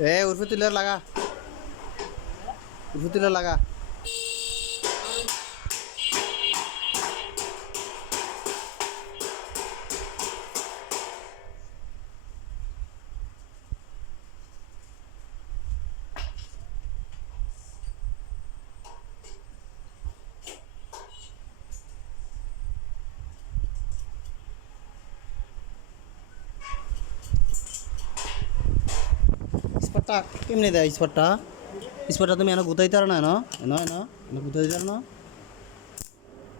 উর্ফে তুলে লাগা, উর্ফে তুলে লাগা। স্পটটা কেমনি দেয় স্পটটা? স্পটটা তুমি এনে গুতাইতে পারো না, এনো এনো এনো এনে গুতাই দিতে পারো না?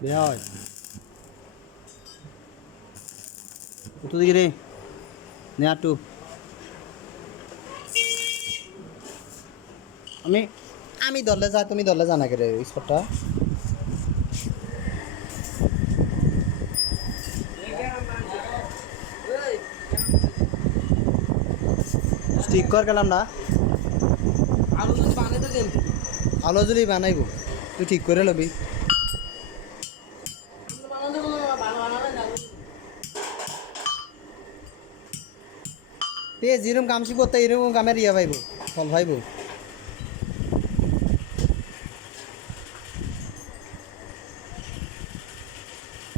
বেয়া হয় কত দিকে রে নে আটু। আমি আমি দলে যা, তুমি দলে জানা কে রে স্পটটা? স্টিক কর গেলাম না, আলো যদি বানাইব তুই ঠিক করে লবি। তে যেরকম কাম শিখবো তাই এরকম কামের ইয়া পাইব, ফল পাইব।